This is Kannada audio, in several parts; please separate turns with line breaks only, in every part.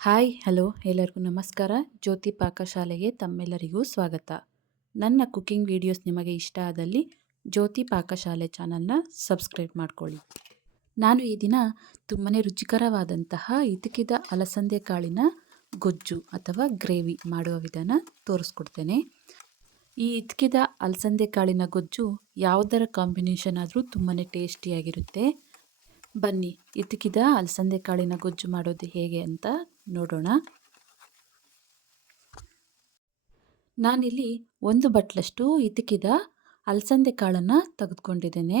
ಹಾಯ್, ಹಲೋ, ಎಲ್ಲರಿಗೂ ನಮಸ್ಕಾರ. ಜ್ಯೋತಿ ಪಾಕಶಾಲೆಗೆ ತಮ್ಮೆಲ್ಲರಿಗೂ ಸ್ವಾಗತ. ನನ್ನ ಕುಕ್ಕಿಂಗ್ ವಿಡಿಯೋಸ್ ನಿಮಗೆ ಇಷ್ಟ ಆದಲ್ಲಿ ಜ್ಯೋತಿ ಪಾಕಶಾಲೆ ಚಾನಲ್ನ ಸಬ್ಸ್ಕ್ರೈಬ್ ಮಾಡ್ಕೊಳ್ಳಿ. ನಾನು ಈ ದಿನ ತುಂಬಾ ರುಚಿಕರವಾದಂತಹ ಇತಕಿದ ಅಲಸಂದೆ ಕಾಳಿನ ಗೊಜ್ಜು ಅಥವಾ ಗ್ರೇವಿ ಮಾಡುವ ವಿಧಾನ ತೋರಿಸ್ಕೊಡ್ತೇನೆ. ಈ ಇತಕಿದ ಅಲಸಂದೆ ಕಾಳಿನ ಗೊಜ್ಜು ಯಾವುದರ ಕಾಂಬಿನೇಷನ್ ಆದರೂ ತುಂಬಾ ಟೇಸ್ಟಿಯಾಗಿರುತ್ತೆ. ಬನ್ನಿ ಇತಕಿದ ಅಲಸಂದೆ ಕಾಳಿನ ಗೊಜ್ಜು ಮಾಡೋದು ಹೇಗೆ ಅಂತ ನೋಡೋಣ. ನಾನಿಲ್ಲಿ ಒಂದು ಬಟ್ಲಷ್ಟು ಇದಕ್ಕಿದ ಅಲಸಂದೆ ಕಾಳನ್ನು ತೆಗೆದುಕೊಂಡಿದ್ದೇನೆ.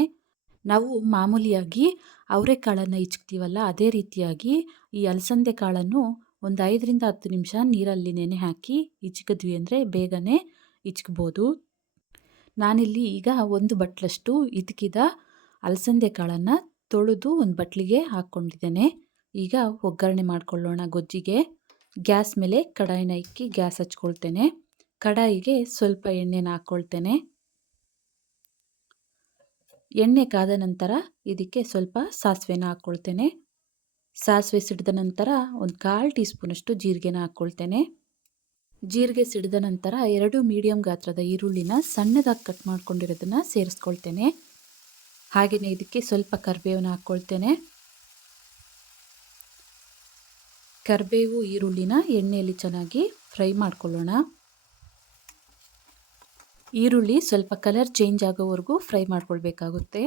ನಾವು ಮಾಮೂಲಿಯಾಗಿ ಅವರೆಕಾಳನ್ನು ಇಚ್ಕ್ತೀವಲ್ಲ ಅದೇ ರೀತಿಯಾಗಿ ಈ ಅಲಸಂದೆ ಕಾಳನ್ನು ಒಂದು ಐದರಿಂದ ಹತ್ತು ನಿಮಿಷ ನೀರಲ್ಲಿ ನೆನೆ ಹಾಕಿ ಇಚ್ಕಿದ್ವಿ ಅಂದರೆ ಬೇಗನೆ ಇಚ್ಕ್ಬೋದು. ನಾನಿಲ್ಲಿ ಈಗ ಒಂದು ಬಟ್ಲಷ್ಟು ಇದಕ್ಕಿದ ಅಲಸಂದೆ ಕಾಳನ್ನು ತೊಳೆದು ಒಂದು ಬಟ್ಲಿಗೆ ಹಾಕ್ಕೊಂಡಿದ್ದೇನೆ. ಈಗ ಒಗ್ಗರಣೆ ಮಾಡಿಕೊಳ್ಳೋಣ ಗೊಜ್ಜಿಗೆ. ಗ್ಯಾಸ್ ಮೇಲೆ ಕಡಾಯಿನ ಇಕ್ಕಿ ಗ್ಯಾಸ್ ಹಚ್ಕೊಳ್ತೇನೆ. ಕಡಾಯಿಗೆ ಸ್ವಲ್ಪ ಎಣ್ಣೆನ ಹಾಕ್ಕೊಳ್ತೇನೆ. ಎಣ್ಣೆ ಕಾದ ನಂತರ ಇದಕ್ಕೆ ಸ್ವಲ್ಪ ಸಾಸಿವೆನ ಹಾಕ್ಕೊಳ್ತೇನೆ. ಸಾಸಿವೆ ಸಿಡಿದ ನಂತರ ಒಂದು ಕಾಲು ಟೀ ಸ್ಪೂನಷ್ಟು ಜೀರಿಗೆನ ಹಾಕ್ಕೊಳ್ತೇನೆ. ಜೀರಿಗೆ ಸಿಡಿದ ನಂತರ ಎರಡು ಮೀಡಿಯಂ ಗಾತ್ರದ ಈರುಳ್ಳಿನ ಸಣ್ಣದಾಗಿ ಕಟ್ ಮಾಡ್ಕೊಂಡಿರೋದನ್ನು ಸೇರಿಸ್ಕೊಳ್ತೇನೆ. ಹಾಗೆಯೇ ಇದಕ್ಕೆ ಸ್ವಲ್ಪ ಕರಿಬೇವನ್ನ ಹಾಕ್ಕೊಳ್ತೇನೆ. ಕರಿಬೇವು ಈರುಳ್ಳಿನ ಎಣ್ಣೆಯಲ್ಲಿ ಚೆನ್ನಾಗಿ ಫ್ರೈ ಮಾಡ್ಕೊಳ್ಳೋಣ. ಈರುಳ್ಳಿ ಸ್ವಲ್ಪ ಕಲರ್ ಚೇಂಜ್ ಆಗೋವರೆಗೂ ಫ್ರೈ ಮಾಡ್ಕೊಳ್ಬೇಕಾಗುತ್ತೆ.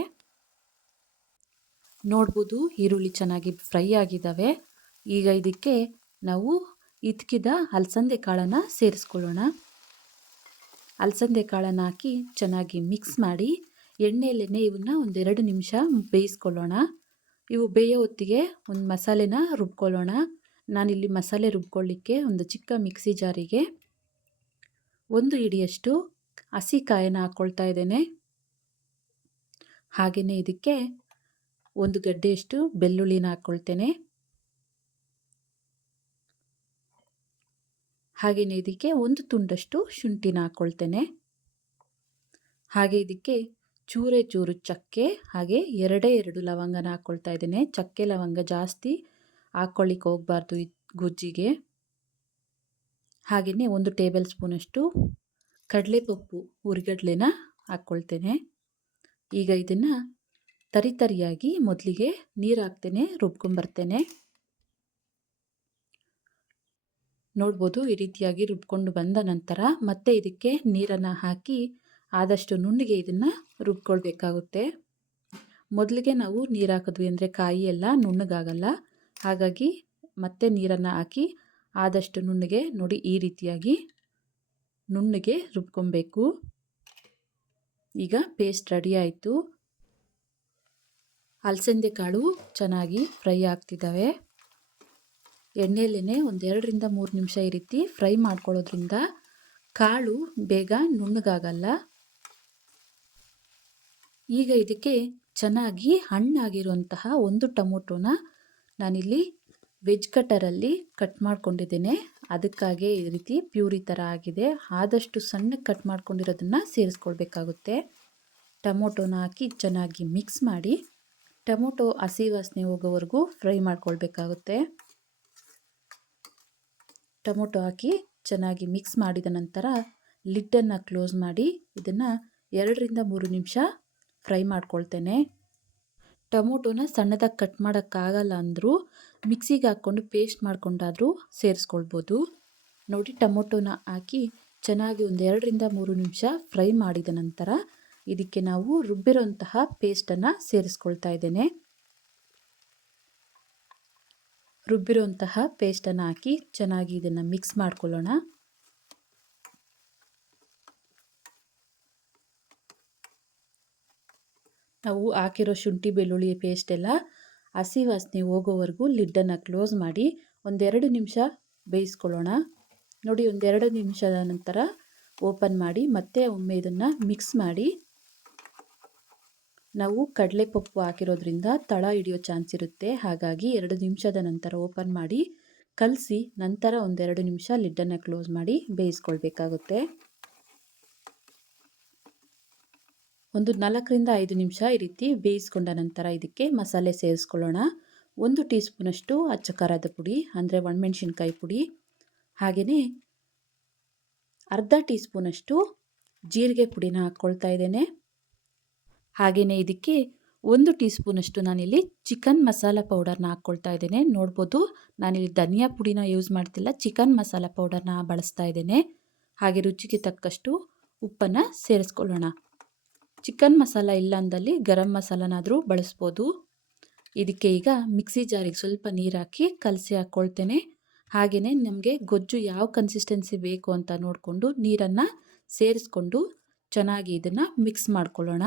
ನೋಡ್ಬೋದು ಈರುಳ್ಳಿ ಚೆನ್ನಾಗಿ ಫ್ರೈ ಆಗಿದ್ದಾವೆ. ಈಗ ಇದಕ್ಕೆ ನಾವು ಇದ್ಕಿದ ಅಲಸಂದೆ ಕಾಳನ್ನು ಸೇರಿಸ್ಕೊಳ್ಳೋಣ. ಅಲಸಂದೆ ಕಾಳನ್ನು ಹಾಕಿ ಚೆನ್ನಾಗಿ ಮಿಕ್ಸ್ ಮಾಡಿ ಎಣ್ಣೆಯಲ್ಲೇ ಇವನ್ನ ಒಂದೆರಡು ನಿಮಿಷ ಬೇಯಿಸ್ಕೊಳ್ಳೋಣ. ಇವು ಬೇಯೋ ಹೊತ್ತಿಗೆ ಒಂದು ಮಸಾಲೆನ ರುಬ್ಕೊಳ್ಳೋಣ. ನಾನಿಲ್ಲಿ ಮಸಾಲೆ ರುಬ್ಕೊಳ್ಳಿಕ್ಕೆ ಒಂದು ಚಿಕ್ಕ ಮಿಕ್ಸಿ ಜಾರಿಗೆ ಒಂದು ಹಿಡಿಯಷ್ಟು ಹಸಿ ಕಾಯನ್ನು ಹಾಕ್ಕೊಳ್ತಾ ಇದ್ದೇನೆ. ಹಾಗೆಯೇ ಇದಕ್ಕೆ ಒಂದು ಗಡ್ಡೆಯಷ್ಟು ಬೆಳ್ಳುಳ್ಳಿನ ಹಾಕ್ಕೊಳ್ತೇನೆ. ಹಾಗೆಯೇ ಇದಕ್ಕೆ ಒಂದು ತುಂಡಷ್ಟು ಶುಂಠಿನ ಹಾಕ್ಕೊಳ್ತೇನೆ. ಹಾಗೆ ಇದಕ್ಕೆ ಚೂರೆ ಚೂರು ಚಕ್ಕೆ ಹಾಗೆ ಎರಡೇ ಎರಡು ಲವಂಗನ ಹಾಕ್ಕೊಳ್ತಾ ಇದ್ದೇನೆ. ಚಕ್ಕೆ ಲವಂಗ ಜಾಸ್ತಿ ಹಾಕ್ಕೊಳ್ಳಿಕ್ಕೆ ಹೋಗಬಾರ್ದು ಗೊಜ್ಜಿಗೆ. ಹಾಗೆಯೇ ಒಂದು ಟೇಬಲ್ ಸ್ಪೂನಷ್ಟು ಕಡಲೆಪಪ್ಪು ಹುರಿಗಡ್ಲೆನ ಹಾಕ್ಕೊಳ್ತೇನೆ. ಈಗ ಇದನ್ನು ತರಿತರಿಯಾಗಿ ಮೊದಲಿಗೆ ನೀರು ಹಾಕ್ತೇನೆ ರುಬ್ಕೊಂಬರ್ತೇನೆ ನೋಡ್ಬೋದು ಈ ರೀತಿಯಾಗಿ ರುಬ್ಕೊಂಡು ಬಂದ ನಂತರ ಮತ್ತೆ ಇದಕ್ಕೆ ನೀರನ್ನು ಹಾಕಿ ಆದಷ್ಟು ನುಣ್ಣಗೆ ಇದನ್ನು ರುಬ್ಕೊಳ್ಬೇಕಾಗುತ್ತೆ. ಮೊದಲಿಗೆ ನಾವು ನೀರು ಹಾಕಿದ್ವಿ ಅಂದರೆ ಕಾಯಿ ಎಲ್ಲ ನುಣ್ಣಗಾಗಲ್ಲ. ಹಾಗಾಗಿ ಮತ್ತೆ ನೀರನ್ನು ಹಾಕಿ ಆದಷ್ಟು ನುಣ್ಣಗೆ ನೋಡಿ ಈ ರೀತಿಯಾಗಿ ನುಣ್ಣಗೆ ರುಬ್ಕೊಬೇಕು. ಈಗ ಪೇಸ್ಟ್ ರೆಡಿ ಆಯಿತು. ಅಲಸಂದೆ ಕಾಳು ಚೆನ್ನಾಗಿ ಫ್ರೈ ಆಗ್ತಿದ್ದಾವೆ. ಎಣ್ಣೆಯಲ್ಲೇ ಒಂದೆರಡರಿಂದ ಮೂರು ನಿಮಿಷ ಈ ರೀತಿ ಫ್ರೈ ಮಾಡ್ಕೊಳ್ಳೋದ್ರಿಂದ ಕಾಳು ಬೇಗ ನುಣ್ಣಗಾಗಲ್ಲ. ಈಗ ಇದಕ್ಕೆ ಚೆನ್ನಾಗಿ ಹಣ್ಣಾಗಿರುವಂತಹ ಒಂದು ಟೊಮೊಟೊನ ನಾನಿಲ್ಲಿ ವೆಜ್ ಕಟರಲ್ಲಿ ಕಟ್ ಮಾಡ್ಕೊಂಡಿದ್ದೇನೆ. ಅದಕ್ಕಾಗಿ ಈ ರೀತಿ ಪ್ಯೂರಿ ಥರ ಆಗಿದೆ. ಆದಷ್ಟು ಸಣ್ಣಕ್ಕೆ ಕಟ್ ಮಾಡ್ಕೊಂಡಿರೋದನ್ನು ಸೇರಿಸ್ಕೊಳ್ಬೇಕಾಗುತ್ತೆ. ಟೊಮೊಟೊನ ಹಾಕಿ ಚೆನ್ನಾಗಿ ಮಿಕ್ಸ್ ಮಾಡಿ ಟೊಮೊಟೊ ಹಸಿ ವಾಸನೆ ಹೋಗೋವರೆಗೂ ಫ್ರೈ ಮಾಡ್ಕೊಳ್ಬೇಕಾಗುತ್ತೆ. ಟೊಮೊಟೊ ಹಾಕಿ ಚೆನ್ನಾಗಿ ಮಿಕ್ಸ್ ಮಾಡಿದ ನಂತರ ಲಿಡ್ಡನ್ನು ಕ್ಲೋಸ್ ಮಾಡಿ ಇದನ್ನು ಎರಡರಿಂದ ಮೂರು ನಿಮಿಷ ಫ್ರೈ ಮಾಡ್ಕೊಳ್ತೇನೆ. ಟೊಮೊಟೊನ ಸಣ್ಣದಾಗಿ ಕಟ್ ಮಾಡೋಕ್ಕಾಗಲ್ಲ ಅಂದರೂ ಮಿಕ್ಸಿಗೆ ಹಾಕ್ಕೊಂಡು ಪೇಸ್ಟ್ ಮಾಡ್ಕೊಂಡಾದರೂ ಸೇರಿಸ್ಕೊಳ್ಬೋದು. ನೋಡಿ ಟೊಮೊಟೊನ ಹಾಕಿ ಚೆನ್ನಾಗಿ ಒಂದು ಎರಡರಿಂದ ಮೂರು ನಿಮಿಷ ಫ್ರೈ ಮಾಡಿದ ನಂತರ ಇದಕ್ಕೆ ನಾವು ರುಬ್ಬಿರೋಂತಹ ಪೇಸ್ಟನ್ನು ಸೇರಿಸ್ಕೊಳ್ತಾ ಇದ್ದೇನೆ. ರುಬ್ಬಿರೋಂತಹ ಪೇಸ್ಟನ್ನು ಹಾಕಿ ಚೆನ್ನಾಗಿ ಇದನ್ನು ಮಿಕ್ಸ್ ಮಾಡ್ಕೊಳ್ಳೋಣ. ನಾವು ಹಾಕಿರೋ ಶುಂಠಿ, ಬೆಳ್ಳುಳ್ಳಿ ಪೇಸ್ಟ್ ಎಲ್ಲ ಹಸಿ ವಾಸನೆ ಹೋಗೋವರೆಗೂ ಲಿಡ್ಡನ್ನು ಕ್ಲೋಸ್ ಮಾಡಿ ಒಂದೆರಡು ನಿಮಿಷ ಬೇಯಿಸ್ಕೊಳ್ಳೋಣ. ನೋಡಿ, ಒಂದೆರಡು ನಿಮಿಷದ ನಂತರ ಓಪನ್ ಮಾಡಿ ಮತ್ತೆ ಒಮ್ಮೆ ಇದನ್ನು ಮಿಕ್ಸ್ ಮಾಡಿ. ನಾವು ಕಡಲೆಪಪ್ಪು ಹಾಕಿರೋದ್ರಿಂದ ತಳ ಹಿಡಿಯೋ ಚಾನ್ಸ್ ಇರುತ್ತೆ. ಹಾಗಾಗಿ ಎರಡು ನಿಮಿಷದ ನಂತರ ಓಪನ್ ಮಾಡಿ, ಕಲಸಿ ನಂತರ ಒಂದೆರಡು ನಿಮಿಷ ಲಿಡ್ಡನ್ನು ಕ್ಲೋಸ್ ಮಾಡಿ ಬೇಯಿಸ್ಕೊಳ್ಬೇಕಾಗುತ್ತೆ. ಒಂದು ನಾಲ್ಕರಿಂದ ಐದು ನಿಮಿಷ ಈ ರೀತಿ ಬೇಯಿಸ್ಕೊಂಡ ನಂತರ ಇದಕ್ಕೆ ಮಸಾಲೆ ಸೇರಿಸ್ಕೊಳ್ಳೋಣ. ಒಂದು ಟೀ ಸ್ಪೂನಷ್ಟು ಅಚ್ಚ ಖಾರದ ಪುಡಿ, ಅಂದರೆ ಒಣಮೆಣ್ಸಿನ್ಕಾಯಿ ಪುಡಿ, ಹಾಗೆಯೇ ಅರ್ಧ ಟೀ ಸ್ಪೂನಷ್ಟು ಜೀರಿಗೆ ಪುಡಿನ ಹಾಕ್ಕೊಳ್ತಾ ಇದ್ದೇನೆ. ಹಾಗೆಯೇ ಇದಕ್ಕೆ ಒಂದು ಟೀ ಸ್ಪೂನಷ್ಟು ನಾನಿಲ್ಲಿ ಚಿಕನ್ ಮಸಾಲ ಪೌಡರ್ನ ಹಾಕ್ಕೊಳ್ತಾ ಇದ್ದೇನೆ. ನೋಡ್ಬೋದು, ನಾನಿಲ್ಲಿ ಧನಿಯಾ ಪುಡಿನ ಯೂಸ್ ಮಾಡ್ತಿಲ್ಲ, ಚಿಕನ್ ಮಸಾಲ ಪೌಡರ್ನ ಬಳಸ್ತಾ ಇದ್ದೇನೆ. ಹಾಗೆ ರುಚಿಗೆ ತಕ್ಕಷ್ಟು ಉಪ್ಪನ್ನು ಸೇರಿಸ್ಕೊಳ್ಳೋಣ. ಚಿಕನ್ ಮಸಾಲ ಇಲ್ಲ ಅಂದಲ್ಲಿ ಗರಂ ಮಸಾಲನಾದರೂ ಬಳಸ್ಬೋದು. ಇದಕ್ಕೆ ಈಗ ಮಿಕ್ಸಿ ಜಾರಿಗೆ ಸ್ವಲ್ಪ ನೀರು ಹಾಕಿ ಕಲಸಿ ಹಾಕ್ಕೊಳ್ತೇನೆ ಹಾಗೆಯೇ ನಮಗೆ ಗೊಜ್ಜು ಯಾವ ಕನ್ಸಿಸ್ಟೆನ್ಸಿ ಬೇಕು ಅಂತ ನೋಡಿಕೊಂಡು ನೀರನ್ನು ಸೇರಿಸ್ಕೊಂಡು ಚೆನ್ನಾಗಿ ಇದನ್ನು ಮಿಕ್ಸ್ ಮಾಡ್ಕೊಳ್ಳೋಣ.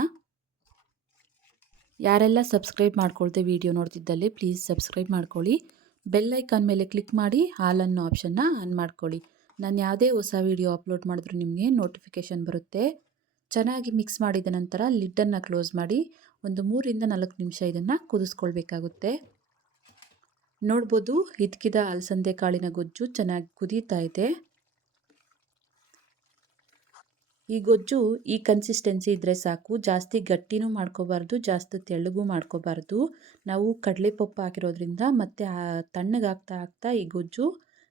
ಯಾರೆಲ್ಲ ಸಬ್ಸ್ಕ್ರೈಬ್ ಮಾಡ್ಕೊಳ್ತೆ ವಿಡಿಯೋ ನೋಡ್ತಿದ್ದಲ್ಲಿ ಪ್ಲೀಸ್ ಸಬ್ಸ್ಕ್ರೈಬ್ ಮಾಡ್ಕೊಳ್ಳಿ. ಬೆಲ್ ಐಕಾನ್ ಮೇಲೆ ಕ್ಲಿಕ್ ಮಾಡಿ ಹಾಲನ್ನು ಆಪ್ಷನ್ನ ಆನ್ ಮಾಡ್ಕೊಳ್ಳಿ. ನಾನು ಯಾವುದೇ ಹೊಸ ವಿಡಿಯೋ ಅಪ್ಲೋಡ್ ಮಾಡಿದ್ರು ನಿಮಗೆ ನೋಟಿಫಿಕೇಷನ್ ಬರುತ್ತೆ. ಚೆನ್ನಾಗಿ ಮಿಕ್ಸ್ ಮಾಡಿದ ನಂತರ ಲಿಡ್ಡನ್ನು ಕ್ಲೋಸ್ ಮಾಡಿ ಒಂದು ಮೂರಿಂದ ನಾಲ್ಕು ನಿಮಿಷ ಇದನ್ನು ಕುದಿಸ್ಕೊಳ್ಬೇಕಾಗುತ್ತೆ. ನೋಡ್ಬೋದು ಹಿದ್ಕಿದ ಅಲಸಂದೆ ಕಾಳಿನ ಗೊಜ್ಜು ಚೆನ್ನಾಗಿ ಕುದೀತಾ ಇದೆ. ಈ ಗೊಜ್ಜು ಈ ಕನ್ಸಿಸ್ಟೆನ್ಸಿ ಇದ್ದರೆ ಸಾಕು, ಜಾಸ್ತಿ ಗಟ್ಟಿನೂ ಮಾಡ್ಕೋಬಾರ್ದು, ಜಾಸ್ತಿ ತೆಳ್ಳಗೂ ಮಾಡ್ಕೋಬಾರ್ದು. ನಾವು ಕಡಲೆ ಕಡಲೆಪಪ್ಪು ಹಾಕಿರೋದ್ರಿಂದ ಮತ್ತೆ ತಣ್ಣಗಾಗ್ತಾ ಆಗ್ತಾ ಈ ಗೊಜ್ಜು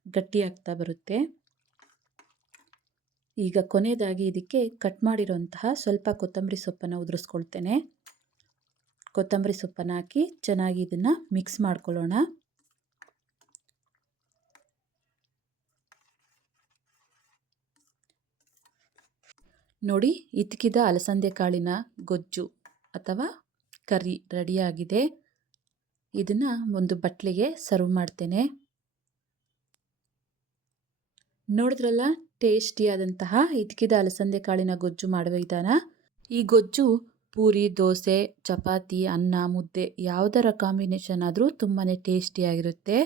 ಗಟ್ಟಿ ಆಗ್ತಾ ಬರುತ್ತೆ. ಈಗ ಕೊನೆಯದಾಗಿ ಇದಕ್ಕೆ ಕಟ್ ಮಾಡಿರೋಂತಹ ಸ್ವಲ್ಪ ಕೊತ್ತಂಬರಿ ಸೊಪ್ಪನ್ನು ಉದುರಿಸ್ಕೊಳ್ತೇನೆ. ಕೊತ್ತಂಬರಿ ಸೊಪ್ಪನ್ನು ಹಾಕಿ ಚೆನ್ನಾಗಿ ಇದನ್ನು ಮಿಕ್ಸ್ ಮಾಡ್ಕೊಳ್ಳೋಣ. ನೋಡಿ, ಇತ್ಕಿದ ಅಲಸಂದೆ ಕಾಳಿನ ಗೊಜ್ಜು ಅಥವಾ ಕರಿ ರೆಡಿಯಾಗಿದೆ ಇದನ್ನು ಒಂದು ಬಟ್ಲಿಗೆ ಸರ್ವ್ ಮಾಡ್ತೇನೆ. ನೋಡಿದ್ರಲ್ಲ ಟೇಸ್ಟಿಯಾದಂತಹ ಇದ್ಕಿದ ಅಲಸಂದೆ ಕಾಳಿನ ಗೊಜ್ಜು ಮಾಡುವ ವಿಧಾನ. ಈ ಗೊಜ್ಜು ಪೂರಿ, ದೋಸೆ, ಚಪಾತಿ, ಅನ್ನ, ಮುದ್ದೆ ಯಾವುದರ ಕಾಂಬಿನೇಷನ್ ಆದರೂ ತುಂಬಾ ಟೇಸ್ಟಿಯಾಗಿರುತ್ತೆ.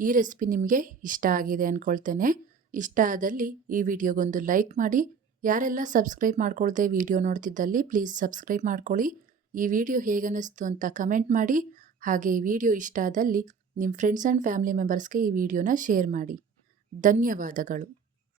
ಈ ರೆಸಿಪಿ ನಿಮಗೆ ಇಷ್ಟ ಆಗಿದೆ ಅಂದ್ಕೊಳ್ತೇನೆ ಇಷ್ಟ ಆದಲ್ಲಿ ಈ ವಿಡಿಯೋಗೊಂದು ಲೈಕ್ ಮಾಡಿ. ಯಾರೆಲ್ಲ ಸಬ್ಸ್ಕ್ರೈಬ್ ಮಾಡ್ಕೊಳ್ದೆ ವಿಡಿಯೋ ನೋಡ್ತಿದ್ದಲ್ಲಿ ಪ್ಲೀಸ್ ಸಬ್ಸ್ಕ್ರೈಬ್ ಮಾಡ್ಕೊಳ್ಳಿ. ಈ ವಿಡಿಯೋ ಹೇಗನ್ನಿಸ್ತು ಅಂತ ಕಮೆಂಟ್ ಮಾಡಿ. ಹಾಗೆ ಈ ವಿಡಿಯೋ ಇಷ್ಟ ಆದಲ್ಲಿ ನಿಮ್ಮ ಫ್ರೆಂಡ್ಸ್ ಆ್ಯಂಡ್ ಫ್ಯಾಮಿಲಿ ಮೆಂಬರ್ಸ್ಗೆ ಈ ವಿಡಿಯೋನ ಶೇರ್ ಮಾಡಿ. ಧನ್ಯವಾದಗಳು.